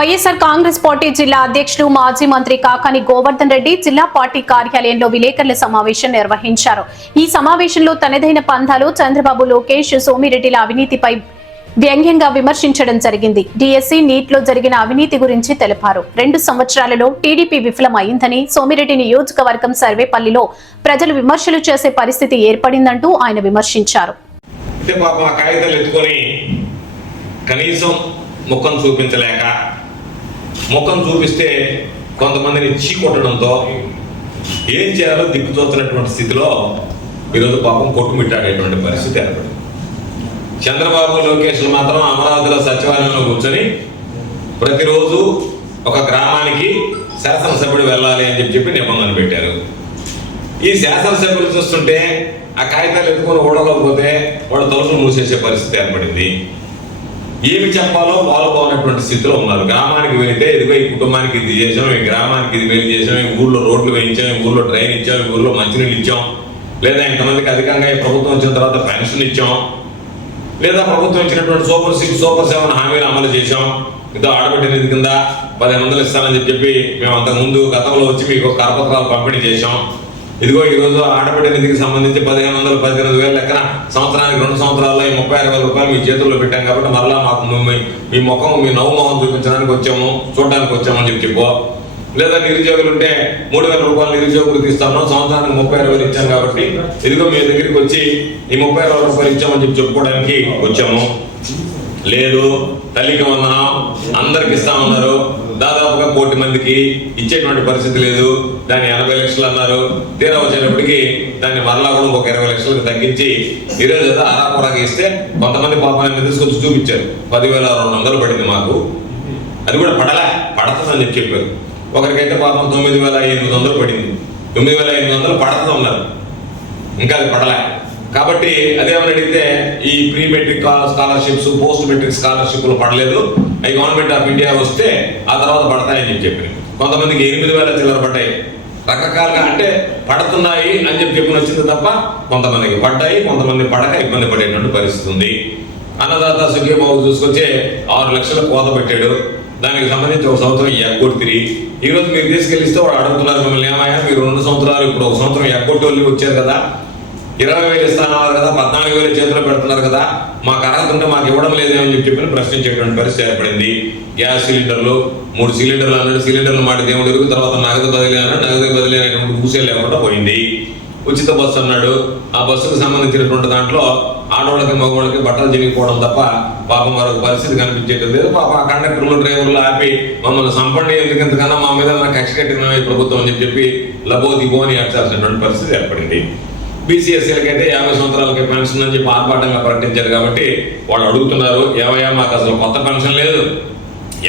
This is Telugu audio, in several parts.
వైఎస్ఆర్ కాంగ్రెస్ పార్టీ జిల్లా అధ్యక్షులు మాజీ మంత్రి కాకాని గోవర్ధన్ రెడ్డి జిల్లా పార్టీ కార్యాలయంలో విలేకరుల సమావేశం నిర్వహించారు. ఈ సమావేశంలో తనదైన పంథాలో చంద్రబాబు, లోకేష్, సోమిరెడ్డిల అవినీతిపై వ్యంగ్యంగా విమర్శించడం జరిగింది. డిఎస్సి, నీట్ లో జరిగిన అవినీతి గురించి తెలిపారు. 2 సంవత్సరాలలో టీడీపీ విఫలమైందని, సోమిరెడ్డి నియోజకవర్గం సర్వేపల్లిలో ప్రజలు విమర్శలు చేసే పరిస్థితి ఏర్పడిందంటూ ఆయన విమర్శించారు. కనీసం ముఖం చూపించలేక, ముఖం చూపిస్తే కొంతమందిని చీకొట్టడంతో ఏం చేయాలో దిక్కుతోస్తున్నటువంటి స్థితిలో ఈరోజు పాపం కొట్టుమిట్టాడేటువంటి పరిస్థితి ఏర్పడింది. చంద్రబాబు, లోకేష్లు మాత్రం అమరావతిలో సచివాలయంలో కూర్చొని ప్రతిరోజు ఒక గ్రామానికి శాసనసభ్యుడు వెళ్ళాలి అని చెప్పి నిబంధన పెట్టారు. ఈ శాసనసభ్యులు చూస్తుంటే ఆ కాగితాలు ఎత్తుకొని ఓడకపోతే వాడు తలుపులు మూసేసే పరిస్థితి ఏర్పడింది. ఏమి చెప్పాలో పాల్గొన్నటువంటి స్థితిలో ఉన్నారు. గ్రామానికి వెళితే ఇదిగో ఈ కుటుంబానికి ఇది చేసాం, ఈ గ్రామానికి ఇది మేలు చేసాం, ఈ ఊళ్ళో రోడ్లు వేయించాం, ఈ ఊళ్ళో డ్రైన్ ఇచ్చాం, ఈ ఊళ్ళో మంచినీళ్ళు ఇచ్చాం, లేదా ఇంతమందికి అధికంగా ఈ ప్రభుత్వం వచ్చిన తర్వాత పెన్షన్ ఇచ్చాం, లేదా ప్రభుత్వం ఇచ్చినటువంటి సూపర్ 6, సూపర్ 7 హామీలు అమలు చేశాం, ఇదో ఆడబిడ్డ నిధి కింద 1500 ఇస్తానని చెప్పి మేము అంతకుముందు గతంలో వచ్చి మీకు కరపత్రాలు పంపిణీ చేశాం. ఇదిగో ఈరోజు ఆడబిడ్డ నిధికి సంబంధించి 1500, 18,000 లెక్కన సంవత్సరానికి 2 సంవత్సరాల్లో 36,000 రూపాయలు మీ చేతుల్లో పెట్టాం కాబట్టి మరలా మాకు మీ ముఖం, మీ నవ్వు మొహం చూపించడానికి వచ్చాము, చూడడానికి వచ్చామని చెప్పో, లేదా నిరుద్యోగులు ఉంటే 3,000 రూపాయలు నిరుద్యోగులకు ఇస్తాము, సంవత్సరానికి 36,000 ఇచ్చాం కాబట్టి ఇదిగో మీ దగ్గరికి వచ్చి ఈ 36,000 రూపాయలు ఇచ్చామని చెప్పి చెప్పుకోవడానికి వచ్చాము. లేదు, తల్లికి వందనం అందరికి ఇస్తామన్నారు, దాదాపుగా 1 కోటి మందికి ఇచ్చేటువంటి పరిస్థితి లేదు, దాన్ని 80 లక్షలు అన్నారు. తీరా వచ్చేటప్పటికి దాన్ని మరలా కూడా ఒక 20 లక్షలకు తగ్గించి ఈరోజు ఏదో ఆరాపురాకి ఇస్తే కొంతమంది పాపాన్ని తీసుకొచ్చి చూపించారు. 10,200 పడింది మాకు, అది కూడా పడుతుందని చెప్పారు. ఒకరికైతే పాపం 9,500 పడింది. 9,500 పడుతుంది ఉన్నారు, ఇంకా అది పడలే. కాబట్టి అదేమని అడిగితే ఈ pre matric scholarships, post matric స్కాలర్షిప్లు పడలేదు, అవి గవర్నమెంట్ ఆఫ్ ఇండియా వస్తే ఆ తర్వాత పడతాయని చెప్పి కొంతమందికి 8,000 చిల్లర పడ్డాయి. రకరకాలుగా అంటే పడుతున్నాయి అని చెప్పి వచ్చింది తప్ప కొంతమందికి పడ్డాయి, కొంతమంది పడక ఇబ్బంది పడేటువంటి పరిస్థితి ఉంది. అన్నదాత సుఖీబాబు చూసుకొచ్చే 6 లక్షలు కోత పెట్టాడు. దానికి సంబంధించి ఒక సంవత్సరం ఎగ్గొట్టి ఈ రోజు మీరు తీసుకెళ్ళిస్తే వాడు అడుగుతున్నారు మిమ్మల్ని, ఏమయ్యా మీరు 2 సంవత్సరాలు ఇప్పుడు ఒక సంవత్సరం ఎగ్గొట్టి వాళ్ళు వచ్చారు కదా, 20,000 ఇస్తున్నారు కదా, 14,000 చేతిలో పెడుతున్నారు కదా, మాకు అర్హత ఉంటే మాకు ఇవ్వడం లేదేమని చెప్పి ప్రశ్నించేటువంటి పరిస్థితి ఏర్పడింది. గ్యాస్ సిలిండర్లు 3 సిలిండర్లు అన్నాడు, సిలిండర్లు మాట దేవుడు ఎరుగు, తర్వాత నగదు బదిలీ అన్నాడు, నగదు బదిలీ అనేటువంటి ఊసే లేకుండా పోయింది. ఉచిత బస్సు అన్నాడు, ఆ బస్సుకు సంబంధించినటువంటి దాంట్లో ఆడవాళ్ళకి మగవాళ్ళకి బట్టలు చిరిగిపోవడం తప్ప పాపం మరొక పరిస్థితి కనిపించేది లేదు. పాపం ఆ కండక్టర్లు, డ్రైవర్లు ఆపి మమ్మల్ని సంపండి, ఎందుకంతకన్నా మా మీద కక్ష కట్టిన ప్రభుత్వం అని చెప్పి లబో దిబో అని ఏడ్చాల్సినటువంటి పరిస్థితి ఏర్పడింది. బీసీఎస్సీలకైతే 50 సంవత్సరాలకి పెన్షన్ అని చెప్పి ఆర్భాటంగా ప్రకటించారు కాబట్టి వాళ్ళు అడుగుతున్నారు, ఏమయ్యా మాకు అసలు కొత్త పెన్షన్ లేదు,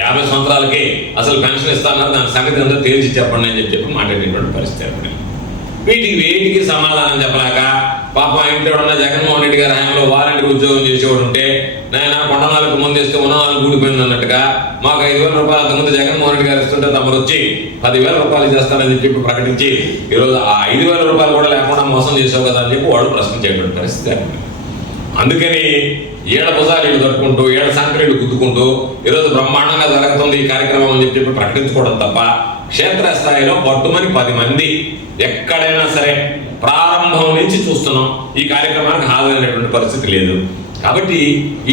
50 సంవత్సరాలకి అసలు పెన్షన్ ఇస్తానన్నారు, దాని సంగతి అంతా తేల్చి చెప్పండి అని చెప్పి మాట్లాడేటువంటి పరిస్థితి ఏర్పడింది. వీటికి సమాధానం చెప్పలేక పాపం ఇంట్లో ఉన్న జగన్మోహన్ రెడ్డి గారి హయాంలో వారంటీ ఉద్యోగం చేసేవాడు ఉంటే, నాయన కొండనాలకు ముందేస్తే ఉన్ననాలకు కూడిపోయింది అన్నట్టుగా మాకు 5,000 రూపాయలు అంతకుముందు జగన్మోహన్ రెడ్డి గారు ఇస్తుంటే తమరు వచ్చి 10,000 రూపాయలు చేస్తారని చెప్పి ప్రకటించి ఈరోజు ఆ 5,000 రూపాయలు కూడా లేకుండా మోసం చేసావు కదా అని చెప్పి వాడు ప్రశ్నించేటువంటి పరిస్థితి. అందుకని ఏడ భుజాలు తట్టుకుంటూ, ఏడ సంక్రీలు గుద్దుకుంటూ ఈరోజు బ్రహ్మాండంగా జరుగుతుంది ఈ కార్యక్రమం అని చెప్పి ప్రకటించుకోవడం తప్ప క్షేత్రస్థాయిలో పట్టుమని 10 మంది ఎక్కడైనా సరే ప్రారంభం నుంచి చూస్తున్నాం ఈ కార్యక్రమానికి హాజరైనటువంటి పరిస్థితి లేదు. కాబట్టి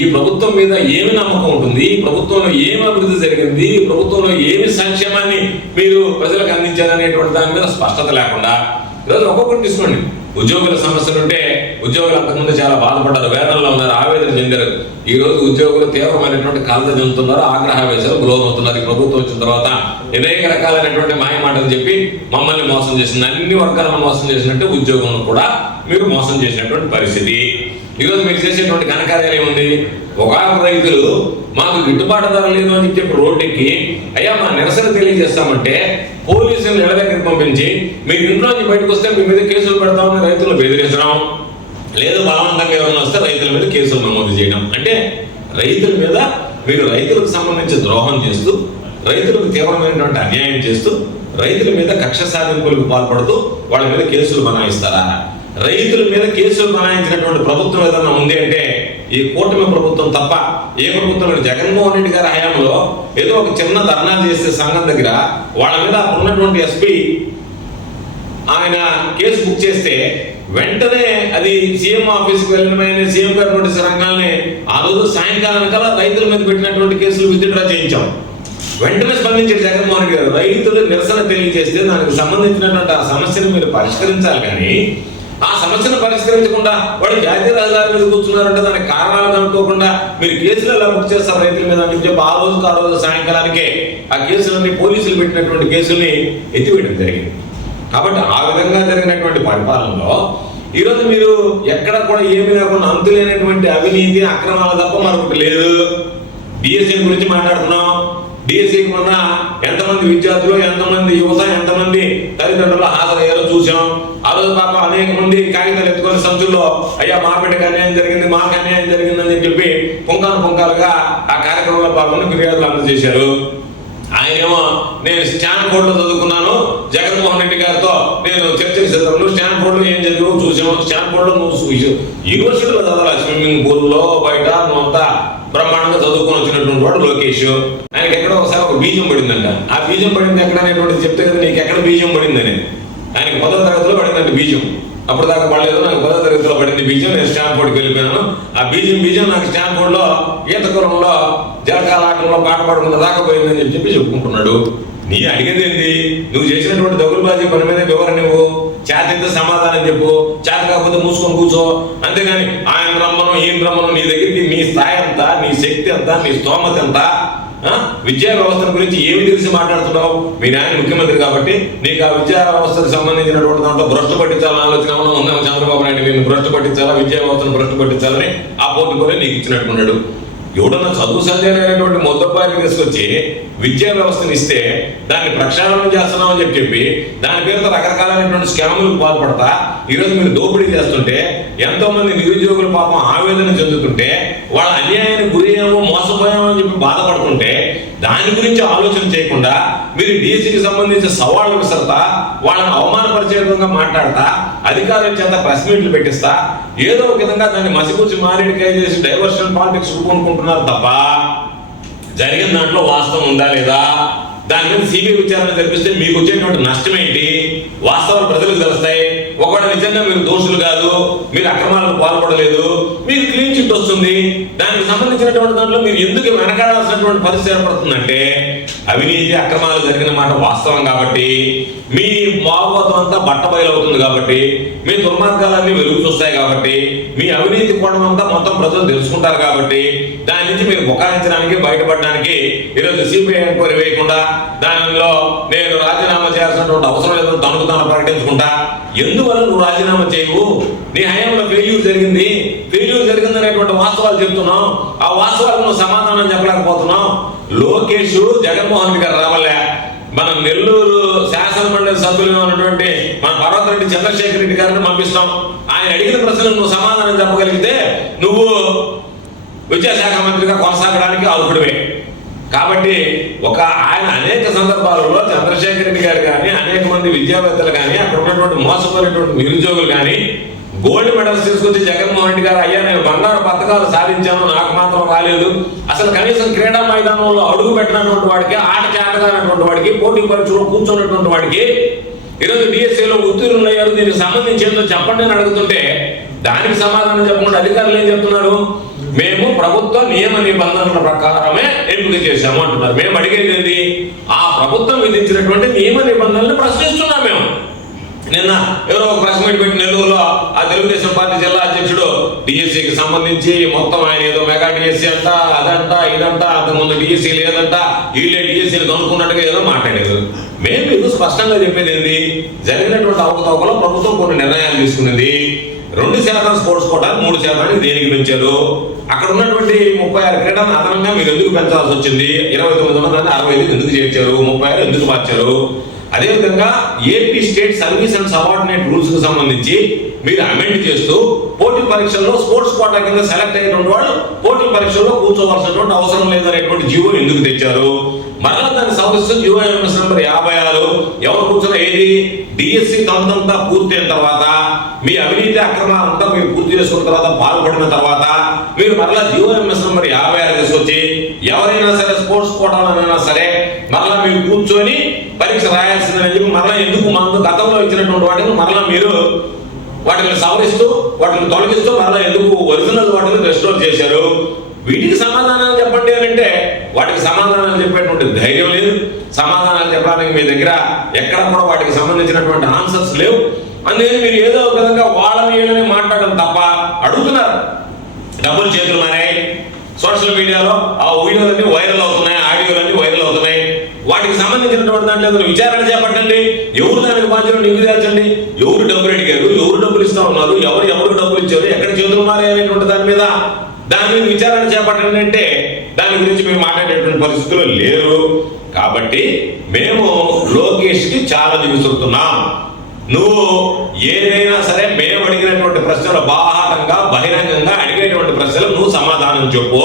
ఈ ప్రభుత్వం మీద ఏమి నమ్మకం ఉంటుంది, ఈ ప్రభుత్వంలో ఏమి అభివృద్ధి జరిగింది, ఈ ప్రభుత్వంలో ఏమి సంక్షేమాన్ని మీరు ప్రజలకు అందించారనేటువంటి దాని మీద స్పష్టత లేకుండా ఈరోజు ఒక్కొక్కటి తీసుకోండి. ఉద్యోగుల సమస్యలు ఉంటే ఉద్యోగులు అంతకుముందు చాలా బాధపడ్డారు, వేదనలో ఉన్నారు, ఆవేదన చెందారు. ఈ రోజు ఉద్యోగులు తీవ్రమైనటువంటి కలత చెందుతున్నారు, ఆగ్రహావేశాలు గురవుతున్నారు. ఈ ప్రభుత్వం వచ్చిన తర్వాత అనేక రకాలైనటువంటి మాయ మాటలు చెప్పి మమ్మల్ని మోసం చేసింది, అన్ని వర్గాలను మోసం చేసినట్టు ఉద్యోగులను కూడా మీరు మోసం చేసినటువంటి పరిస్థితి. ఈరోజు మీరు చేసేటువంటి ఘనకార్యాలు ఏముంది? ఒక రైతులు మాకు గిట్టుబాటు ధర లేదు అని చెప్పి రోడ్డుకి అయ్యా మా నిరసన తెలియజేస్తామంటే పోలీసులను ఇళ్ల దగ్గరికి పంపించి మీరు ఇంట్లోంచి బయటకు వస్తే మీ మీద కేసులు పెడతామని రైతులు బెదిరించడం, లేదు బలవంతంగా ఎవరైనా వస్తే రైతుల మీద కేసులు నమోదు చేయడం. అంటే రైతుల మీద మీరు రైతులకు సంబంధించి ద్రోహం చేస్తూ, రైతులకు తీవ్రమైనటువంటి అన్యాయం చేస్తూ, రైతుల మీద కక్ష సాధింపులకు పాల్పడుతూ వాళ్ళ మీద కేసులు బనాయిస్తారా? రైతుల మీద కేసులు బనాయించినటువంటి ప్రభుత్వం ఏదన్నా ఉంది అంటే ఈ కూటమి ప్రభుత్వం తప్ప ఏ ప్రభుత్వం లేదు. జగన్మోహన్ రెడ్డి గారి హయాంలో ఏదో ఒక చిన్న ధర్నా చేసే సంఘం దగ్గర వాళ్ళ మీద అప్పుడు ఉన్నటువంటి ఎస్పీ ఆయన కేసు బుక్ చేస్తే వెంటనే అది సీఎం ఆఫీస్కి వెళ్ళిన సీఎం గారి నోటీసు రంగాల్ని ఆ రోజు సాయంకాలం కల్లా రైతుల మీద పెట్టినటువంటి కేసులు విత్డ్రా చేయించాం. వెంటనే స్పందించారు జగన్మోహన్ రెడ్డి గారు. రైతులు నిరసన తెలియజేస్తే దానికి సంబంధించినటువంటి ఆ సమస్యను మీరు పరిష్కరించాలి, కానీ ఆ సమస్యను పరిష్కరించకుండా వాళ్ళు జాతీయ రహదారి మీద కూర్చున్నారంటే దానికి కారణాలు కనుక్కోకుండా మీరు కేసులు ఎలా బుక్ చేస్తారు రైతుల మీద అని చెప్పి ఆ రోజు సాయంకాలానికే ఆ కేసులన్నీ పోలీసులు పెట్టినటువంటి కేసుల్ని ఎత్తివేయడం జరిగింది. కాబట్టి ఆ విధంగా జరిగినటువంటి పరిపాలనలో ఈరోజు మీరు ఎక్కడ కూడా ఏమీ లేకుండా అంతులేనటువంటి అవినీతి అక్రమాలు తప్ప మరొకటి లేదు. డిఎస్సీ గురించి మాట్లాడుతున్నాం. డిఎస్సీకి మొన్న ఎంతమంది విద్యార్థులు, ఎంతమంది యువత, ఎంతమంది తల్లిదండ్రులు హాజరయ్యారో చూసాం. ఆ రోజు పాప అనేక మంది కాగితాలు ఎత్తుకొని సంచుల్లో అయ్యా మా బిడ్డకు అన్యాయం జరిగింది, మాకు అన్యాయం జరిగిందని చెప్పి పుంకాలుగా ఆ కార్యక్రమంలో పాల్గొని ఫిర్యాదులు అందజేశారు. ఆయనేమో నేను స్టాన్ఫోర్డ్ లో చదువుకున్నాను, జగన్మోహన్ రెడ్డి గారితో నేను చర్చలు చేద్దాం, స్టాన్ఫోర్డ్ లో ఏం చదివావు చూసాము, స్టాన్ఫోర్డ్ లో నువ్వు యూనివర్సిటీలో చదవాలి, స్విమ్మింగ్ పూల్ లో బయట నువ్వు అంతా బ్రహ్మాండంగా చదువుకొని వచ్చినటువంటి వాడు లోకేష్. ఆయనకి ఎక్కడో ఒకసారి ఒక బీజం పడిందంట. ఆ బీజం పడింది ఎక్కడ అనేటువంటిది చెప్తే కదా నీకు ఎక్కడ బీజం పడిందని. ఆయనకి 10వ తరగతిలో పడిందంటే బీజం. అప్పుడు దాకా పడలేదు, నాకు 10వ తరగతిలో పడింది బీజం, నేను స్టాన్ఫోర్డ్కి వెళ్ళిపోయాను. ఆ బీజం నాకు స్టాన్ఫోర్డ్ లో ఈత కులంలో జలకాలాటంలో పాట పాడుకున్న దాకా పోయిందని చెప్పి చెప్పుకుంటున్నాడు. నీ అడిగేది ఏంది? నువ్వు చేసినటువంటి దగులుబాజీ పని మీద వివరణ నువ్వు చేత సమాధానం చెప్పు, చేత కాకపోతే మూసుకొని కూర్చో. అంతేగాని ఆయన రమ్మను ఈయన రమ్మను, నీ దగ్గరికి నీ స్థాయి ఎంత, నీ శక్తి ఎంత, నీ స్తోమత ఎంత, విద్యా వ్యవస్థ గురించి ఏమి తెలిసి మాట్లాడుతున్నావు? మీ నాయన ముఖ్యమంత్రి కాబట్టి నీకు ఆ విద్యా వ్యవస్థకు సంబంధించినటువంటి దాంట్లో భ్రష్టు పట్టించాలని ఆలోచన ఉందేమో. చంద్రబాబు నాయుడు నేను భ్రష్టు పట్టించాలా, విద్యా వ్యవస్థను భ్రష్టు పట్టించాలని ఆ పోటీ కూడా నీకు ఇచ్చినట్టున్నాడు. ఎవడన్నా చదువు సంధ్యమైనటువంటి మొద్దబ్బాయిని తీసుకొచ్చి విద్యా వ్యవస్థను ఇస్తే దాన్ని ప్రక్షాళన చేస్తున్నామని చెప్పి దాని పేరుతో రకరకాలైనటువంటి స్కాములకు పాల్పడతా ఈరోజు మీరు దోపిడీ చేస్తుంటే ఎంతో మంది నిరుద్యోగుల పాపం ఆవేదన చెందుతుంటే వాళ్ళ అన్యాయానికి గురయ్యామో మోసపోయామని చెప్పి బాధపడుతుంటే దాని గురించి ఆలోచన చేయకుండా మీరు డిఎస్సీకి సంబంధించిన సవాళ్లు విసరతా, వాళ్ళని అవమానపరిచే విధంగా మాట్లాడతా, అధికారుల చేత ప్రెస్ మీట్లు పెట్టిస్తా, ఏదో ఒక విధంగా దాన్ని మసిపూచి మారేడికాయ చేసి డైవర్షన్ పాలిటిక్స్ రూపొందుకుంటున్నారు తప్ప జరిగిన దాంట్లో వాస్తవం ఉందా లేదా? దాని మీద సిబిఐ విచారణ జరిపిస్తే మీకు వచ్చేటువంటి నష్టం ఏంటి? వాస్తవాలు ప్రజలకు తెలుస్తాయి. ఒకవేళ నిజంగా మీరు దోషులు కాదు, మీరు అక్రమాలకు పాల్పడలేదు, మీకు క్లీన్ చిట్ వస్తుంది. దానికి సంబంధించినటువంటి దాంట్లో మీరు ఎందుకు వెనకాడాల్సినటువంటి పరిస్థితి ఏర్పడుతుందంటే అవినీతి అక్రమాలు జరిగిన మాట వాస్తవం కాబట్టి, మీ మావోతం అంతా బట్టబయలవుతుంది కాబట్టి, మీ దుర్మార్గాలన్నీ వెలుగు చూస్తాయి కాబట్టి, మీ అవినీతి కోణం అంతా మొత్తం ప్రజలు తెలుసుకుంటారు కాబట్టి దాని నుంచి మీరు బుకాయించడానికి బయటపడడానికి ఈరోజు సిబిఐ ఎంక్వైరీ వేయకుండా దానిలో నేను రాజీనామా చేయాల్సినటువంటి అవసరం లేదని తణుకుతాను ప్రకటించుకుంటా. ఎందువల్ల నువ్వు రాజీనామా చేయవు? నీ హయాంలో ఫెయిల్యూర్ జరిగిందనేటువంటి వాస్తవాలు చెప్తున్నావు. ఆ వాస్తవాలకు నువ్వు సమాధానం చెప్పలేకపోతున్నావు. లోకేష్ జగన్మోహన్ రెడ్డి గారు రావాలే, మన నెల్లూరు శాసనమండలి సభ్యులుగా ఉన్నటువంటి మన పర్వతరెడ్డి చంద్రశేఖర్ రెడ్డి గారిని పంపిస్తాం. ఆయన అడిగిన ప్రశ్నలకు నువ్వు సమాధానం చెప్పగలిగితే నువ్వు విద్యాశాఖ మంత్రిగా కొనసాగడానికి అర్హుడివే. కాబట్టి ఆయన అనేక సందర్భాలలో చంద్రశేఖర్ రెడ్డి గారు కానీ అనేక మంది విద్యావేత్తలు కానీ అక్కడ ఉన్నటువంటి మోసపోయినటువంటి నిరుద్యోగులు కానీ గోల్డ్ మెడల్స్ తీసుకొచ్చి జగన్మోహన్ రెడ్డి గారు అయ్యా నేను బంగారు పథకాలు సాధించాను, నాకు మాత్రం రాలేదు, అసలు కనీసం క్రీడా మైదానంలో అడుగు పెట్టినటువంటి వాడికి, ఆట చేతగానటువంటి వాడికి, పోటీ పరీక్షలో కూర్చున్నటువంటి వాడికి ఈరోజు డిఎస్సీలో ఉత్తీర్ణులు అయ్యారు, దీనికి సంబంధించి ఏంటో చెప్పండి అని అడుగుతుంటే దానికి సమాధానం చెప్పకుండా అధికారులు ఏం చెప్తున్నారు? మేము ప్రభుత్వ నియమ నిబంధనల ప్రకారమే ఎంపిక చేశాము అంటున్నారు. మేము అడిగేది ఏంటి? ఆ ప్రభుత్వం విధించినటువంటి నియమ నిబంధనలు ప్రశ్నిస్తున్నాం. మేము నిన్న ఎవరో ఒక ప్రెస్ మీట్ పెట్టి నెల్లూరులో ఆ తెలుగుదేశం పార్టీ జిల్లా అధ్యక్షుడు డిఎస్సీకి సంబంధించి మొత్తం ఆయన ఏదో మెగా డిఎస్సీ అంట, అదంట, ఇదంట, అంతకుముందు డిఎస్సీ లేదంట, వీళ్ళే డిఎస్సీని కనుక్కున్నట్టుగా ఏదో మాట్లాడారు. మేము మీకు స్పష్టంగా చెప్పేది ఏంటి? జరిగినటువంటి అవకతవకలో ప్రభుత్వం కొన్ని నిర్ణయాలు తీసుకున్నది. 2% స్పోర్ట్స్ కోటా 3% దేనికి పెంచారు? అక్కడ ఉన్నటువంటి 36 క్రీడలను అదనంగా మీరు ఎందుకు పెంచాల్సి వచ్చింది? 29 మంది 65 ఎందుకు చేర్చారు? 36 ఎందుకు మార్చారు? అదేవిధంగా AP state service and subordinate rules కు సంబంధించి మీరు అమెండ్ చేస్తూ పోటీ పరీక్షల్లో స్పోర్ట్స్ కోటా కింద సెలెక్ట్ అయినటువంటి వాళ్ళు పోటీ పరీక్షల్లో కూర్చోవలసినటువంటి అవసరం లేదనేటువంటి జీవో ఎందుకు తెచ్చారు? మరలా దాన్ని సవరిస్తూ జీవో ఎంఎస్ నెంబర్ 56 ఎవరు కూర్చున్న ఏది డిఎస్సి తంతంతా పూర్తయిన తర్వాత మీ అవినీతి అక్రమాలంతా మీరు పూర్తి చేసుకున్న తర్వాత పాల్పడిన తర్వాత మీరు మరలా జీవో ఎంఎస్ నెంబర్ 56 తీసుకొచ్చి ఎవరైనా సరే స్పోర్ట్స్ కోటాలైనా సరే మరలా మీరు కూర్చొని పరీక్ష రాయాల్సిందని చెప్పి మరలా ఎందుకు మన గతంలో ఇచ్చినటువంటి వాటిని మరలా మీరు వాటిని సవరిస్తూ వాటిని తొలగిస్తూ మరలా ఎందుకు ఒరిజినల్ వాటిని రెస్టోర్ చేశారు? వీటికి సమాధానాలు చెప్పండి అని అంటే వాటికి సమాధానాలు చెప్పేటువంటి ధైర్యం లేదు. సమాధానాలు చెప్పడానికి మీ దగ్గర ఎక్కడ కూడా వాటికి సంబంధించినటువంటి ఆన్సర్స్ లేవు. అందుకని మీరు ఏదో ఒక విధంగా వాళ్ళని వీళ్ళని మాట్లాడడం తప్ప అడుగుతున్నారు. డబ్బులు చేతులు మారాయి, సోషల్ మీడియాలో ఆ వీడియోలన్నీ వైరల్ అవుతున్నాయి, ఆడియోలన్నీ వైరల్ అవుతున్నాయి. వాటికి సంబంధించినటువంటి దాంట్లో విచారణ చేపట్టండి. ఎవరు దానికి బాధ్యత నిగ్గు చేర్చండి. ఎవరు డబ్బులు అడిగారు, ఎవరు డబ్బులు ఇస్తా ఉన్నారు, ఎవరు డబ్బులు ఇచ్చారు, ఎక్కడ చేతులు మారాయి అనేటువంటి దాని మీద విచారణ చేపట్టండి అంటే దాని గురించి మేము మాట్లాడేటువంటి పరిస్థితులు లేరు. కాబట్టి మేము లోకేష్ కి ఛాలెంజ్ విసురుతున్నాం. నువ్వు ఏదైనా సరే మేము అడిగినటువంటి ప్రశ్నలు బాహాటంగా బహిరంగంగా అడిగేటువంటి ప్రశ్నలు నువ్వు సమాధానం చెప్పు.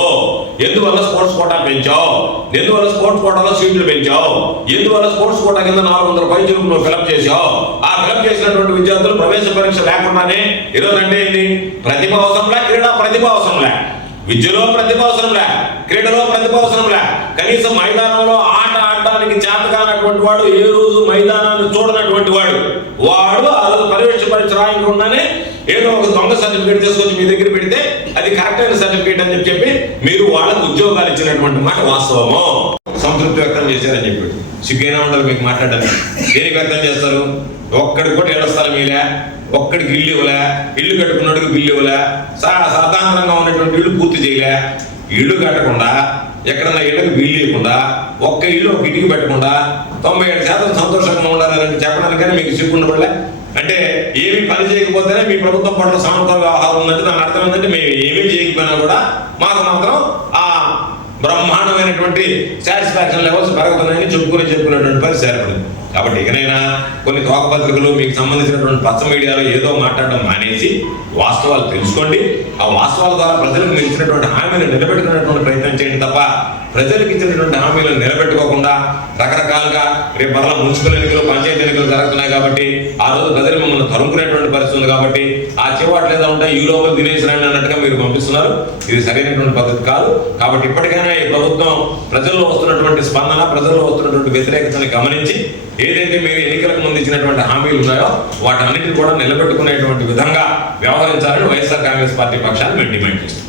ఎందువల్ల స్పోర్ట్స్ కోటా పెంచావు? ఎందువల్ల స్పోర్ట్స్ కోటాలో సీట్లు పెంచావు? ఎందువల్ల స్పోర్ట్స్ కోటా కింద 400 పైచీలు నువ్వు ఫిలప్ చేసావు? ఆ ఫిలప్ చేసినటువంటి విద్యార్థులు ప్రవేశ పరీక్ష లేకుండానే ఈరోజు అంటే ఏంటి? ప్రతిభ అవసరంలే, క్రీడా ప్రతిభ అవసరంలే, విద్యలో ప్రతిభ అవసరంలే, క్రీడలో ప్రతిభ అవసరంలే. కనీసం మైదానంలో ఆట ఆడడానికి చేత కానటువంటి వాడు, ఏ రోజు మైదానాన్ని చూడనటువంటి వాడు ఆ రోజు పరీక్ష రాయకుండానే ఏదో ఒక దొంగ సర్టిఫికేట్ తీసుకొచ్చి మీ దగ్గర పెడితే అది కరెక్ట్ అయిన సర్టిఫికేట్ అని చెప్పి మీరు వాళ్ళకు ఉద్యోగాలు ఇచ్చినటువంటి మాట వాస్తవము. సంతృప్తి వ్యక్తం చేశారని చెప్పి సిగ్గైనా ఉండదు మీకు మాట్లాడడానికి. దేనికి వ్యక్తం చేస్తారు? ఒక్కడికి కూడా ఏడుస్తారు మీలే, ఒక్కడికి ఇల్లు ఇవ్వలే, ఇల్లు కట్టుకున్నట్టుకు బిల్లు ఇవ్వలే, సాధారణంగా ఉన్నటువంటి ఇల్లు పూర్తి చేయలే, ఇల్లు కట్టకుండా ఎక్కడన్నా ఇళ్ళకి బిల్లు ఇవ్వకుండా ఒక్క ఇల్లు ఒక ఇంటికి పెట్టకుండా 97% సంతోషంగా ఉండాలని చెప్పడానికైనా మీకు సిగ్గుండబడలే. అంటే ఏమి పని చేయకపోతేనే మీ ప్రభుత్వం పట్ల సానుకూల వ్యవహారం ఉందంటే దాని అర్థం ఏంటంటే మేము ఏమీ చేయకపోయినా కూడా మాకు మాత్రం ఆ బ్రహ్మాండమైనటువంటి సాటిస్ఫాక్షన్ లెవెల్స్ పెరుగుతున్నాయని చెప్పుకునేటువంటి పరిస్థితి ఏర్పడింది. కాబట్టి ఇకనైనా కొన్ని తోక పత్రికలు మీకు సంబంధించినటువంటి పచ్చ మీడియాలో ఏదో మాట్లాడడం మానేసి వాస్తవాలు తెలుసుకోండి. ఆ వాస్తవాల ద్వారా ప్రజలకు మీరు ఇచ్చినటువంటి హామీలు నిలబెట్టుకునేటువంటి ప్రయత్నం చేయండి తప్ప ప్రజలకు ఇచ్చినటువంటి హామీలను నిలబెట్టుకోకుండా రకరకాలుగా రేపు మరలా మున్సిపల్ ఎన్నికలు, పంచాయతీ ఎన్నికలు జరుగుతున్నాయి కాబట్టి ఆ రోజు ప్రజలు మిమ్మల్ని తరుముకునేటువంటి పరిస్థితి ఉంది. కాబట్టి ఆ చివాట్లు ఏదో ఉంటాయి, ఈ లోపల దినేష్ రండి అన్నట్టుగా మీరు పంపిస్తున్నారు. ఇది సరైనటువంటి పద్ధతి కాదు. కాబట్టి ఇప్పటికైనా ఈ ప్రభుత్వం ప్రజల్లో వస్తున్నటువంటి స్పందన, ప్రజల్లో వస్తున్నటువంటి వ్యతిరేకతని గమనించి ఏదైతే మీరు ఎన్నికలకు ముందు ఇచ్చినటువంటి హామీలు ఉన్నాయో వాటన్నిటిని కూడా నిలబెట్టుకునేటువంటి విధంగా వ్యవహరించాలని వైఎస్ఆర్ కాంగ్రెస్ పార్టీ పక్షాన్ని మేము డిమాండ్ చేస్తాం.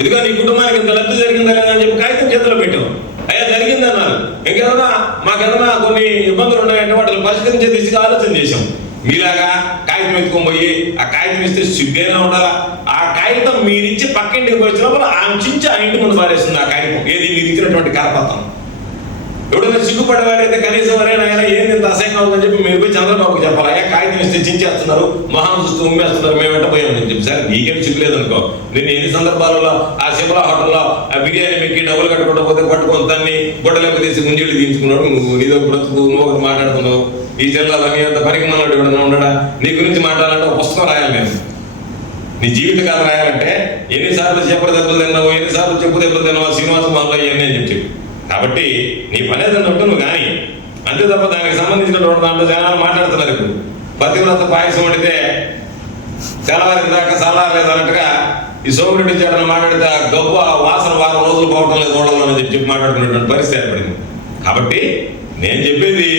ఎందుకంటే నీ కుటుంబానికి ఇంత లబ్ధి జరిగిందా లేదా అని చెప్పి కాగితం చేతిలో పెట్టాం. అయ్యా జరిగిందన్నారు, ఇంకేదన్నా మాకేదన్నా కొన్ని ఇబ్బందులు ఉన్నాయంటే వాటిని పరిష్కరించే దిశగా ఆలోచన చేశాం. మీలాగా కాగితం ఎత్తుకొని పోయి ఆ కాగితం ఇస్తే సిగ్గైనా ఉండాలా? ఆ కాగితం మీరిచ్చి పక్కింటికి వచ్చినప్పుడు ఆమె చించి ఆ ఇంటి ముందు పారేస్తుంది. ఆ కాగితం ఏది మీరు ఇచ్చినటువంటి కరపత్రం. ఎవడైనా సిగ్గుపడేవారైతే కనీసం వరైనా ఏంది ఇంత అసహ్యంగా ఉందని చెప్పి మీరు పోయి చంద్రబాబుకి చెప్పాలి. అయ్యా కాగితం ఇస్తే చించేస్తున్నారు, మొహం చూస్తూ ఉమ్మేస్తున్నారు, మేము వెంట పోయామని చెప్పి. సార్ నీకేం సిగ్గులేదు అనుకో. నేను ఎన్ని సందర్భాలలో ఆ శిమలా హోటల్లో ఆ బిర్యానీ మీకు డబ్బులు కట్టుకుంటూ పోతే పట్టుకొని దాన్ని గొడ్డలకు తీసి ముంజుళ్ళు దించుకున్నాడు. నువ్వు నీదో బ్రతుకు, నువ్వు ఒకటి మాట్లాడుతున్నావు. ఈ జిల్లాలో నీ అంత పనికి మనోడు ఎవడన్నా ఉండడా? నీ గురించి మాట్లాడాలంటే ఒక పుస్తకం రాయాలి. నేను నీ జీవితకాలం రాయాలంటే ఎన్నిసార్లు చెప్పు దెబ్బలు తిన్నావు, ఎన్నిసార్లు చెప్పు దెబ్బలు తిన్నావు, శ్రీనివాస మహల్లో ఇవన్నీ అని చెప్పి. కాబట్టి నీ పని ఏదన్నా ఉంటే నువ్వు కానీ అంతే తప్ప దానికి సంబంధించినటువంటి దాంట్లో జనాలు మాట్లాడుతున్నారు. ఇప్పుడు పతివ్రత పాయసం వండితే తెల్లవారి దాకా చల్లారలేదు అన్నట్టుగా ఈ సోమిరెడ్డి చేటను మాట్లాడితే గొప్ప వాసన వారం రోజులు పోవటం లేదు ఓడల్లో అని చెప్పి మాట్లాడుకునేటువంటి పరిస్థితి ఏర్పడింది. కాబట్టి నేను చెప్పేది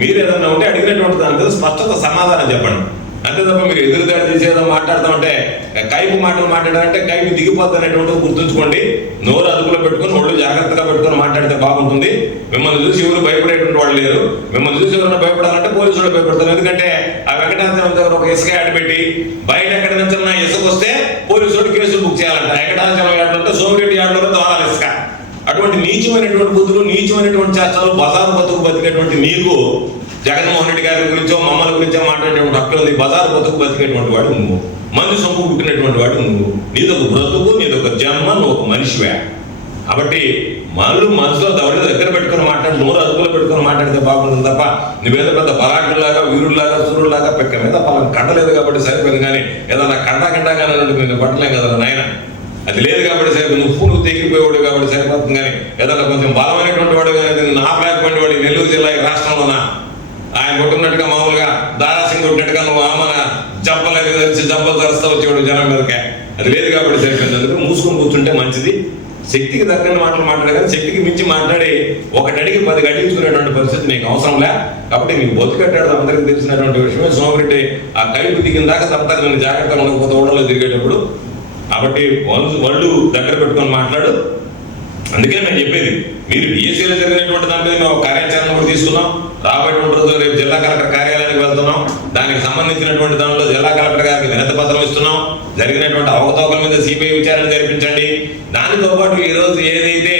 మీరు ఏదన్నా ఉంటే అడిగినటువంటి దాని మీద స్పష్టత సమాధానం చెప్పండి. అంతే తప్ప మీరు ఎదురుదాడి చేసేదో మాట్లాడతామంటే కైపు మాటలు మాట్లాడాలంటే కైపు దిగిపోద్ది అనేటువంటిది గుర్తుంచుకోండి. నోరు అదుపులో పెట్టుకుని ఒళ్ళు జాగ్రత్తగా పెట్టుకుని మాట్లాడితే బాగుంటుంది. మిమ్మల్ని చూసి ఎవరు భయపడేటువంటి వాళ్ళు లేరు. మిమ్మల్ని చూసి ఎవరైనా భయపడాలంటే పోలీసులు భయపడతారు. ఎందుకంటే ఆ వెంకటాచలం దగ్గర ఒక ఇసుక యాడ్ పెట్టి బయట ఎక్కడ నుంచి ఇసుక వస్తే పోలీసులు కేసులు బుక్ చేయాలంట. వెంకటాచలం యాడ్ అంటే సోమిరెడ్డి యాడ్లో ద్వారా ఇసుక. అటువంటి నీచమైనటువంటి బుద్ధులు, నీచమైనటువంటి చేష్టాలు, బజారు బతుకు బతికేటువంటి నీకు జగన్మోహన్ రెడ్డి గారి గురించో మమ్మల్ని గురించో మాట్లాడేటువంటి హక్కులు ఉంది. బజారు బతుకు బతికేటువంటి వాడు నువ్వు, మందు సొంపు పుట్టినటువంటి వాడు నువ్వు. నీదొక బ్రతుకు, నీదొక జన్మ, నువ్వు ఒక మనిషివే. కాబట్టి మనసులో దవడ దగ్గర పెట్టుకొని మాట్లాడి నోరు అదుపులో పెట్టుకొని మాట్లాడితే బాగుంటుంది తప్ప నువ్వేదో పెద్ద బలాఢ్యులాగా వీరులాగా సూర్యులాగా పెక్క మీద పలానా కండలేదు కాబట్టి సరిపోయింది, కానీ ఏదన్నా కండగానే నేను పట్టలేం కదా నాయన, అది లేదు కాబట్టి సరిపోయింది, నువ్వు తెగిపోయేవాడు కాబట్టి సరిపోతుంది, కానీ ఏదన్నా కొంచెం బలమైనటువంటి వాడు కానీ ఆపలేకపోయిన వాడు నెల్లూరు జిల్లా రాష్ట్రంలోన ఆయన కొట్టుకున్నట్టుగా మామూలుగా దారాసింగ్ కొట్టినట్టుగా నువ్వు ఆమెన జబ్బలు తెలిసి జబ్బలు తరస్తా వచ్చేవాడు జనం మీదకే, అది లేదు కాబట్టి సరిపోయింది. అందుకు మూసుకొని కూర్చుంటే మంచిది. శక్తికి తగ్గని మాటలు మాట్లాడగానే శక్తికి మించి మాట్లాడి ఒకటడికి 10 గడించుకునేటువంటి పరిస్థితి నీకు అవసరంలే. కాబట్టి నీకు బొత్తుకట్టాడు అందరికీ తెలిసినటువంటి విషయమే. సోమిరెడ్డి ఆ కైపు దిగిన దాకా తప్పదు నేను జాగ్రత్తగా ఉండకపోతే ఓడలో తిరిగేటప్పుడు. కాబట్టి వాళ్ళు దగ్గర పెట్టుకొని మాట్లాడు. అందుకే నేను చెప్పేది, మీరు బీఎస్సీలో జరిగినటువంటి దాని మీద మేము కార్యాచరణ కూడా తీసుకున్నాం. రాబోయేటువంటి రోజుల్లో రేపు జిల్లా కలెక్టర్ కార్యాలయానికి వెళ్తున్నాం. దానికి సంబంధించినటువంటి దానిలో జిల్లా కలెక్టర్ గారికి వినతి పత్రం ఇస్తున్నాం. జరిగినటువంటి అవకతవకల మీద సిబిఐ విచారణ జరిపించండి. దానితో పాటు ఈ రోజు ఏదైతే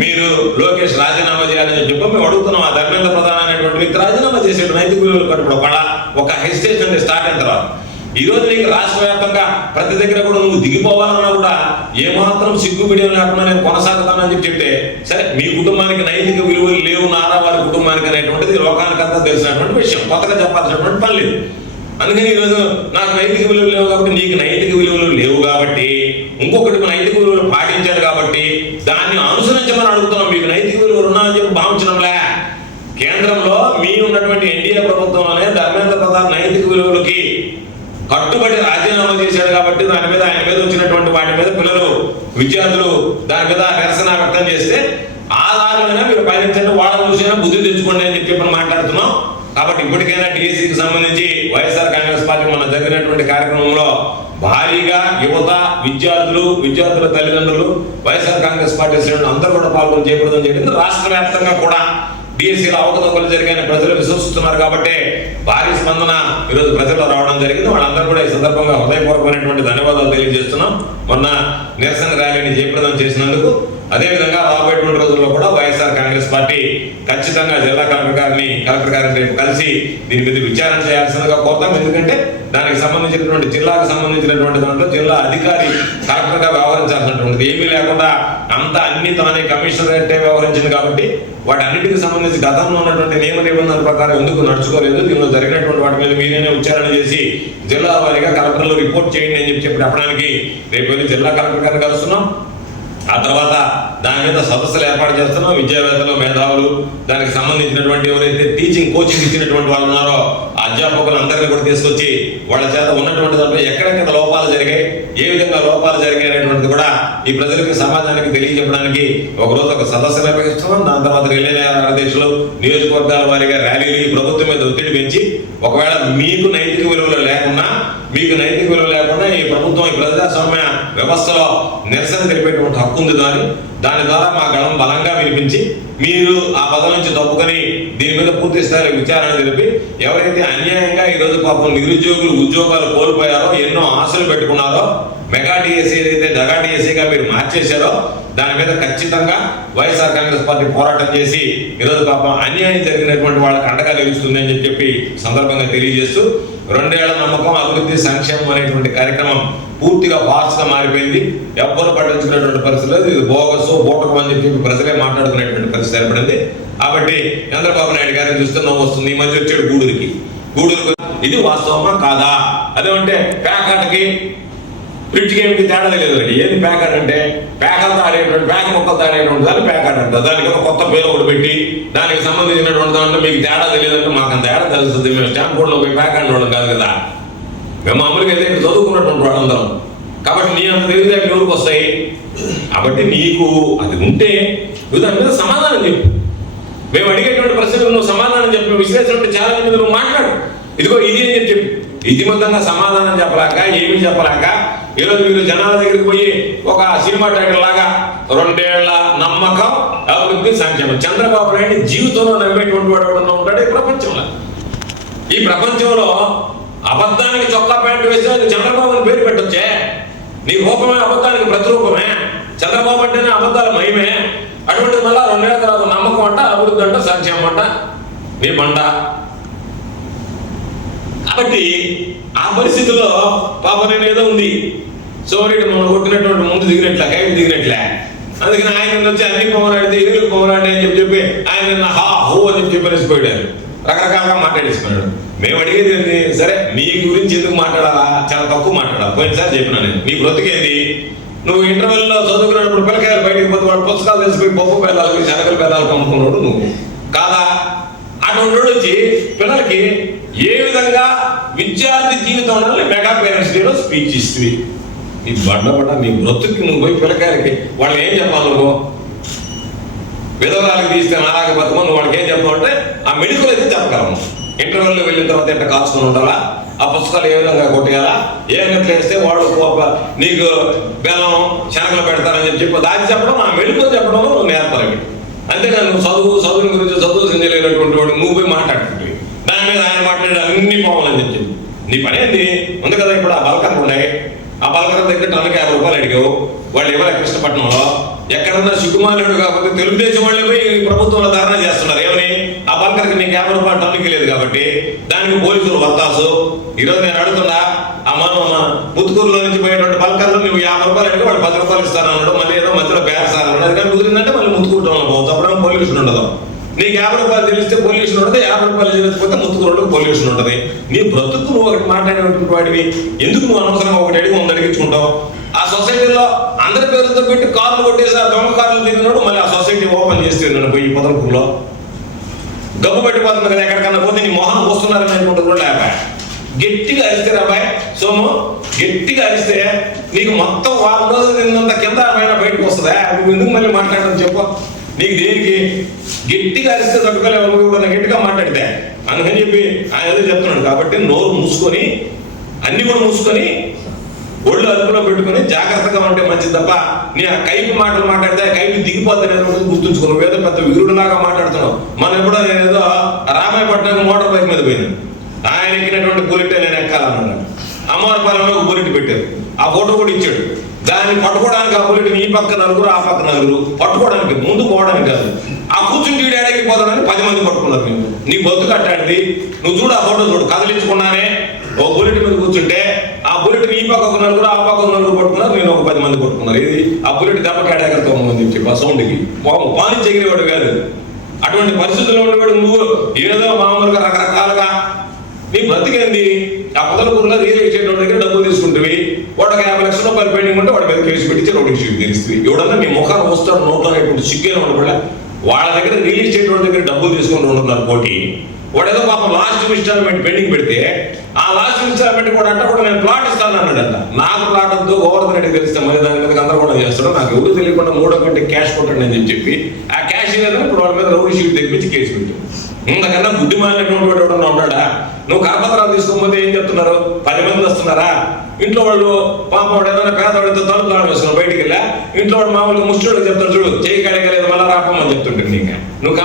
మీరు లోకేష్ రాజీనామా చేయాలని చెప్పి మేము అడుగుతున్నాం. ఆ ధర్మేంద్ర ప్రధాన అనేటువంటి వ్యక్తి రాజీనామా చేసేటు నైతిక విలువలు కట్టుబడి ఒక హెసిటేషన్ స్టార్ట్ అయిన తర్వాత ఈ రోజు నీకు రాష్ట్ర వ్యాప్తంగా ప్రతి దగ్గర కూడా నువ్వు దిగిపోవాలన్నా కూడా ఏమాత్రం సిగ్గు బిడియం లేకుండా నేను కొనసాగుతానని చెప్తే సరే, మీ కుటుంబానికి నైతిక విలువలు లేవు, నారా వారి కుటుంబానికి అనేటువంటిది లోకానికంతా తెలిసినటువంటి విషయం, కొత్తగా చెప్పాల్సినటువంటి పని లేదు. అందుకని ఈరోజు నాకు నైతిక విలువలు లేవు కాబట్టి నీకు నైతిక విలువలు లేవు కాబట్టి ఇంకొకటికి నైతిక విలువలు పాటించారు కాబట్టి దాన్ని అనుసరించమని అడుగుతున్నాం. మీకు నైతిక విలువలు ఉన్నాయని చెప్పి భావించడంలే. కేంద్రంలో మీ ఉన్నటువంటి ఎన్డీఏ ప్రభుత్వంలోనే ధర్మేంద్ర ప్రధాన్ నైతిక విలువలకి కట్టుబడి రాజీనామా చేశాడు కాబట్టి దాని మీద ఆయన మీద వచ్చినటువంటి వాటి మీద పిల్లలు విద్యార్థులు దాని మీద నిరసన వ్యక్తం చేస్తే ఆధారమైనా మీరు పయనించండి, వాళ్ళ చూసినా బుద్ధి తెచ్చుకోండి అని చెప్పి మనం మాట్లాడుతున్నాం. కాబట్టి ఇప్పటికైనా టీఎస్సీకి సంబంధించి వైఎస్ఆర్ కాంగ్రెస్ పార్టీ మన జరిగినటువంటి కార్యక్రమంలో భారీగా యువత, విద్యార్థుల తల్లిదండ్రులు, వైఎస్ఆర్ కాంగ్రెస్ పార్టీ శ్రేణులు అందరూ కూడా పాల్గొని చేయకూడదని చెప్పింది. రాష్ట్ర వ్యాప్తంగా కూడా డిఎస్సీలో అవకతవకలు జరిగాయని ప్రజలు విశ్వసిస్తున్నారు కాబట్టి భారీ స్పందన ఈరోజు ప్రజల్లో రావడం జరిగింది. వాళ్ళందరూ కూడా ఈ సందర్భంగా హృదయపూర్వకమైనటువంటి ధన్యవాదాలు తెలియజేస్తున్నాం. మొన్న నిరసన ర్యాలీని జయప్రదం చేసినందుకు. అదేవిధంగా రాబోయేటువంటి రోజుల్లో కూడా వైఎస్ఆర్ కాంగ్రెస్ పార్టీ ఖచ్చితంగా జిల్లా కలెక్టర్ గారిని రేపు కలిసి దీని మీద విచారణ చేయాల్సిందిగా కోరుతాం. ఎందుకంటే దానికి సంబంధించినటువంటి జిల్లాకు సంబంధించినటువంటి దాంట్లో జిల్లా అధికారి కలెక్టర్గా వ్యవహరించాల్సినటువంటిది ఏమీ లేకుండా అంతా అన్ని తానే కమిషనరేటే వ్యవహరించింది కాబట్టి వాటి అన్నిటికి సంబంధించి గతంలో ఉన్నటువంటి నియమ నిబంధనల ప్రకారం ఎందుకు నడుచుకోలేదు, దీనిలో జరిగినటువంటి వాటి మీద మీరైనా విచారణ చేసి జిల్లా వారీగా కలెక్టర్లు రిపోర్ట్ చేయండి అని చెప్పి చెప్పడానికి రేపు వెళ్ళి జిల్లా కలెక్టర్ గారిని కలుస్తున్నాం. ఆ తర్వాత దాని మీద సదస్సులు ఏర్పాటు చేస్తున్నాం. విద్యావేత్తలు, మేధావులు, దానికి సంబంధించినటువంటి ఎవరైతే టీచింగ్ కోచింగ్ ఇచ్చినటువంటి వాళ్ళు ఉన్నారో ఆ అధ్యాపకులు అందరినీ కూడా తీసుకొచ్చి వాళ్ళ చేత ఉన్నటువంటి దాంట్లో ఎక్కడెక్కడ లోపాలు జరిగాయి, ఏ విధంగా లోపాలు జరిగాయి అనేటువంటిది కూడా ఈ ప్రజలకి సమాజానికి తెలియజెప్పడానికి ఒకరోజు ఒక సదస్సు నిర్వహిస్తున్నాం. దాని తర్వాత రిలే ఆంధ్రప్రదేశ్లో నియోజకవర్గాల వారీగా ర్యాలీలు ఈ ప్రభుత్వం మీద ఒత్తిడి పెంచి ఒకవేళ మీకు నైతిక విలువలు లేకుండా ఈ ప్రభుత్వం ఈ ప్రజాస్వామ్య వ్యవస్థలో నిరసన తెలిపేటువంటి హక్కు ఉంది. దాని ద్వారా మా గళం బలంగా వినిపించి మీరు ఆ పదం నుంచి తప్పుకొని దీని మీద పూర్తి స్థాయిలో విచారణ జరిపి ఎవరైతే అన్యాయంగా ఈరోజు పాపం నిరుద్యోగులు ఉద్యోగాలు కోల్పోయారో, ఎన్నో ఆశలు పెట్టుకున్నారో, మెగా డిఎస్సీ ఏదైతే దగా డిఎస్సీగా మీరు మార్చేశారో దాని మీద ఖచ్చితంగా వైఎస్ఆర్ కాంగ్రెస్ పార్టీ పోరాటం చేసి ఈరోజు పాపం అన్యాయం జరిగినటువంటి వాళ్ళకి అండగా నిలుస్తుంది అని చెప్పి సందర్భంగా తెలియజేస్తూ 2 ఏళ్ల నమ్మకం, అభివృద్ధి, సంక్షేమం అనేటువంటి కార్యక్రమం పూర్తిగా ఫాస్ట్గా మారిపోయింది. ఎవ్వరు పట్టించుకునేటువంటి పరిస్థితి లేదు. ఇది బోగస్, బోటకం అని చెప్పి ప్రజలే మాట్లాడుకునేటువంటి పరిస్థితి ఏర్పడింది. కాబట్టి చంద్రబాబు నాయుడు గారిని చూస్తే నవ్వు వస్తుంది. ఈ మధ్య వచ్చాడు గూడూరుకి ఇది వాస్తవమా కాదా? అదేమంటే పేకాటకి బ్రిడ్జ్ గేమ్కి తేడా లేదు. ఏది పేకాట అంటే పేకలతో ఆడేటువంటి పేక మొక్కలతో ఆడేటువంటి దాన్ని పేకాట అంటారు. దానికి ఒక కొత్త పేరు ఒకటి పెట్టి దానికి సంబంధించినటువంటి దాంట్లో మీకు తేడా తెలియదంటే మాకు అంత తేడా తెలుస్తుంది. మేము స్టాంప్ బోర్డులో పోయి పేక ఆడేవాళ్ళం కాదు కదా. మేము మామూలుగా అయితే ఇక్కడ చదువుకున్నటువంటి వాళ్ళందరం. కాబట్టి నీ అంత తెలివితేటలు ఎవరికి వస్తాయి? కాబట్టి నీకు అది ఉంటే నువ్వు దాని మీద సమాధానం చెప్పు. మేము అడిగేటువంటి ప్రశ్నలకు నువ్వు సమాధానం చెప్పు. విశ్లేషణ చాలా మంది నువ్వు మాట్లాడు. ఇదిగో ఇది అని చెప్పి ఇతిమొత్తంగా సమాధానం చెప్పలేక, ఏమీ చెప్పలేక ఈరోజు మీరు జనాల దగ్గరికి పోయి ఒక సినిమా టైటిల్ లాగా 2 ఏళ్ల నమ్మకం, అభివృద్ధి, సంక్షేమం. చంద్రబాబు నాయుడు జీవితంలో నమ్మేటువంటి వాడు ఎవడన్నా ఉంటాడు ఈ ప్రపంచంలో? ఈ ప్రపంచంలో అబద్ధానికి చొక్కా ప్యాంటు వేస్తే చంద్రబాబుని పేరు పెట్టొచ్చే. నీ రూపమే అబద్ధానికి ప్రతిరూపమే. చంద్రబాబు అంటేనే అబద్ధాల మహిమే. అటువంటిది మళ్ళా 2 ఏళ్ల తర్వాత నమ్మకం అంట, అభివృద్ధి అంట, సంక్షేమం అంట నీ బండ. కాబట్టి ఆ పరిస్థితిలో పాప నేను ఏదో ఉంది సోమరెడ్డి మనం కొట్టినటువంటి ముందు దిగినట్లే, కైపు దిగినట్లే అందుకని ఆయన వచ్చి అన్ని పోమరాడితే ఏళ్ళు పోమరాడి అని చెప్పి ఆయన నిన్న హా హో అని చెప్పేసి పోయాడు, రకరకాలుగా మాట్లాడేసుకున్నాడు. మేము అడిగేది ఏంటి, సరే మీ గురించి ఎందుకు మాట్లాడాలా, చాలా తక్కువ మాట్లాడాలి. పోయినసారి చెప్పినా నేను, నీ బ్రతికేంది, నువ్వు ఇంటర్వెల్లో చదువుకున్నప్పుడు పిల్లకాయలు బయటికి పోతే వాడు పుస్తకాలు తెలిసిపోయి పప్పు పిల్లలు శనగలు పిల్లలు కమ్ముకున్నాడు నువ్వు కాదా? అటువంటి వచ్చి పిల్లలకి ఏ విధంగా విద్యార్థి జీవితంలో మెగా పేరెంట్స్ డేలో స్పీచ్ ఇస్తుంది. నీ బండ నీ బ్రతుకి నువ్వు పోయి పిల్లకాయలకి వాళ్ళు ఏం చెప్పాలి, నువ్వు విధవరాలకు తీస్తే నాలాగే బతుకమని నువ్వు వాళ్ళకి ఏం చెప్పాలంటే ఆ మెడికల్ అయితే చెప్పగలను. ఇంటర్వెల్లో వెళ్ళిన తర్వాత ఎట్లా కాల్చుకొని ఉండాలా, ఆ పుస్తకాలు ఏ విధంగా కొట్టేయాలా, ఏ విధంగా వేస్తే వాడు నీకు బెల్లం శనగలు పెడతారని చెప్పి దాచి చెప్పడం, ఆ మెడికల్ చెప్పడంలో నువ్వు నేర్పాలి. అంతేకాదు నువ్వు చదువుని గురించి చదువు సంజయలేనటువంటి వాడు నువ్వు పోయి మాట్లాడుతుంటావు. దాని మీద ఆయన మాట్లాడే అన్ని పోవాలని చెప్పి నీ పని ఏంది ఉంది కదా. ఇప్పుడు ఆ బలకర్లు ఉన్నాయి, ఆ బలకరం దగ్గర టన్నుకి 50 రూపాయలు అడిగావు, వాళ్ళు ఎవరు కృష్ణపట్నంలో ఎక్కడన్నా సిగ్గుమాలేడు కాకపోతే తెలుగుదేశం వాళ్ళే పోయి ప్రభుత్వంలో ధర్నా చేస్తున్నారు. ఏమని, ఆ బల్కర్కి నీకు 50 రూపాయలు టన్నుకి లేదు కాబట్టి దానికి పోలీసులు వత్తాసు. ఈరోజు నేను అడుగుతున్నా, ఆ మనం పుత్తూరులో నుంచి పోయేటువంటి బల్కర్లు నువ్వు 50 రూపాయలు అంటే వాడు 10 రూపాయలు ఇస్తానన్నాడు, మళ్ళీ ఏదో మధ్యలో బేరసారన్నాడు. అది కానీ కుదిరిందంటే మళ్ళీ ముత్తుకుంటంలో పోవచ్చు, అప్పుడేమో పొల్యూషన్ ఉండదు. నీకు 50 రూపాయలు తెలిస్తే పొల్యూషన్ ఉండదు, 50 రూపాయలు తెలియకపోతే ముత్తుకురోడ్డు పొల్యూషన్ ఉంటుంది. నీ బ్రతుకు నువ్వు ఒకటి మాట్లాడేటువంటి వాడివి, ఎందుకు నువ్వు అనవసరంగా ఒకటి అడిగి ముందు అడిగించుకుంటావు? ఆ సొసైటీలో అందరి పేరుతో పెట్టి కార్లు కొట్టేసి ఆ దొంగ కార్లు తిరిగినాడు, మళ్ళీ ఆ సొసైటీ ఓపెన్ చేస్తే పోయి పొదలపూర్లో గబ్బు పెట్టిపోతుంది కదా. ఎక్కడికన్నా పోతే నీ మొహం వస్తున్నారని అనుకుంటుంది కూడా లేపాయి. గట్టిగా అరిస్తే రాబాయ్ సోము, గట్టిగా అరిస్తే నీకు మొత్తం 4 రోజులు తిన్నంత కింద పైన బయటకు వస్తుందా? నువ్వు ఎందుకు మళ్ళీ మాట్లాడడం చెప్పు, నీకు దేనికి? గట్టిగా అరిస్తే తట్టుకోలేవు కూడా, గట్టిగా మాట్లాడితే అందుకని చెప్పి ఆయన ఏదో చెప్తున్నాడు. కాబట్టి నోరు మూసుకొని అన్ని కూడా మూసుకొని ఒళ్ళు అదుపులో పెట్టుకుని జాగ్రత్తగా ఉంటే మంచిది తప్ప నీ ఆ కైపు మాటలు మాట్లాడితే కైపు దిగిపోద్ది అనేది గుర్తుంచుకో. నువ్వేదో పెద్ద విరుడులాగా మాట్లాడుతున్నావు. మనం ఎప్పుడో నేనేదో రామాయపట్నానికి మోటార్ బైక్ మీద పోయింది, ఆయన ఎక్కినటువంటి బుల్లెట్ నేను ఎక్కాలన్నాడు. అమ్మవారిపాలెంలో ఒక బుల్లెట్ పెట్టారు, ఆ ఫోటో కూడా ఇచ్చాడు. దాన్ని పట్టుకోవడానికి ఆ బుల్లెట్ ఈ పక్క నలుగురు ఆ పక్క నలుగురు పట్టుకోవడానికి, ముందు పోవడానికి కాదు. ఆ కూర్చుంటే ఏడాడికి పోతానని 10 మంది పట్టుకున్నారు. మేము నీ బొత్తు కట్టాడిది నువ్వు చూడు, ఆ ఫోటో చూడు, కదిలించుకున్నానే ఓ బుల్లెట్ మీద కూర్చుంటే ఆ బుల్లెట్ ఈ పక్క ఒక నలుగురు ఆ పక్క ఒక నలుగురు పట్టుకున్నారు, నేను ఒక 10 మంది పట్టుకున్నారు. ఇది ఆ బుల్లెట్ దెబ్బకి ఏడాగలుగుతాం అని చెప్పి ఆ సౌండ్కి పాని చెగిరేవాడు కాదు. అటువంటి పరిస్థితుల్లో ఉండేవాడు నువ్వు ఏదో మామూలుగా రకరకాలుగా నీ బ్రతికేంది. ఆ పొదలకూరులో రియల్ ఎస్టేట్ దగ్గర డబ్బులు తీసుకుంటుంది, వాడు 50 లక్షల రూపాయలు పెండింగ్ ఉంటే వాడి మీద కేసు పెట్టి రోడ్డు షీట్ తీరుస్తుంది. ఎవడన్నా నీ ముఖాన్ని వస్తారు నోట్లో అనేటువంటి సిగ్గేనే ఉండబడ. వాళ్ళ దగ్గర రియల్ ఎస్టేట్ వాళ్ళ దగ్గర డబ్బులు తీసుకుని ఉంటున్నారు కోటి. వాడు ఏదో పాపం లాస్ట్ ఇన్స్టాల్మెంట్ పెండింగ్ పెడితే ఆ లాస్ట్ ఇన్స్టాల్మెంట్ కూడా అంటే కూడా నేను ప్లాట్ ఇస్తాను అన్నాడంట. నాకు ప్లాట్ వద్దు, గోవర్ధన్ రెడ్డి తెలిస్తే మరి దాని మీద గందరగోళం చేస్తాడు, నాకు ఎవరు తెలియకుండా 3వ గంటకి క్యాష్ కొట్టండి అని చెప్పి ఆ క్యాష్ లేదని ఇప్పుడు వాళ్ళ మీద రౌడీ షీట్ తెప్పించి కేసు పెట్టాడు. ఇంతకన్నా బుద్ధి మాలినటువంటి వాడు ఎవడన్నా ఉంటాడా? నువ్వు కరపత్రాలు తీసుకోకపోతే ఏం చెప్తున్నారు, 10 మంది వస్తున్నారా? ఇంట్లో వాళ్ళు పాప వాడు ఏదైనా పేదవాడితో తలుపులు వేస్తున్నారు, బయటికి వెళ్ళా ఇంట్లో వాడు మామూలుగా ముష్టివాడు చెప్తాడు, చూడు చేయి కడగలేదు మళ్ళీ రాపమ్మని చెప్తుంటుంది. ఇంకా నువ్వు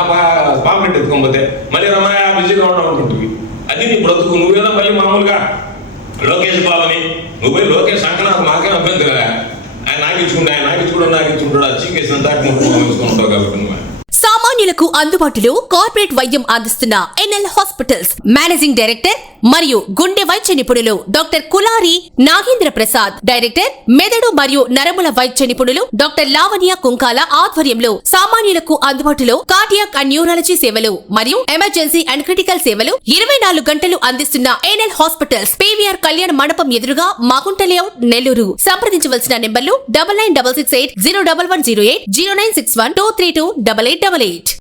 పాంప్లెట్ ఎత్తుకోకపోతే మళ్ళీ రమణ బిజీగా ఉండవుతుంటుంది. అది నీ బ్రతుకు. నువ్వేదో మళ్ళీ మామూలుగా లోకేష్ బాబుని నువ్వు పోయి లోకేష్ అంటే నాకు నాకేం అభ్యంతరం కదా, ఆయన నాకించుకుంటాడు చీకేసిన దాటి వేసుకుని ఉంటావు కాబట్టి నువ్వు. సామాన్యులకు అందుబాటులో కార్పొరేట్ వైద్యం అందిస్తున్న ఎన్ఎల్ హాస్పిటల్స్ మేనేజింగ్ డైరెక్టర్ మరియు గుండె వైద్య నిపుణులు డాక్టర్ కులారి నాగేంద్ర ప్రసాద్, డైరెక్టర్ మెదడు మరియు నరముల వైద్య నిపుణులు డాక్టర్ లావణ్య కుంకాల ఆధ్వర్యంలో సామాన్యులకు అందుబాటులో కార్డియాక్ అండ్ న్యూరాలజీ సేవలు మరియు ఎమర్జెన్సీ అండ్ క్రిటికల్ సేవలు 24 గంటలు అందిస్తున్న ఎన్ఎల్ హాస్పిటల్స్ పీవీఆర్ కళ్యాణ మండపం ఎదురుగా మాగుంట లేఅవుట్ నెల్లూరు. సంప్రదించవలసిన నెంబర్లు 9966801108, 0961232888.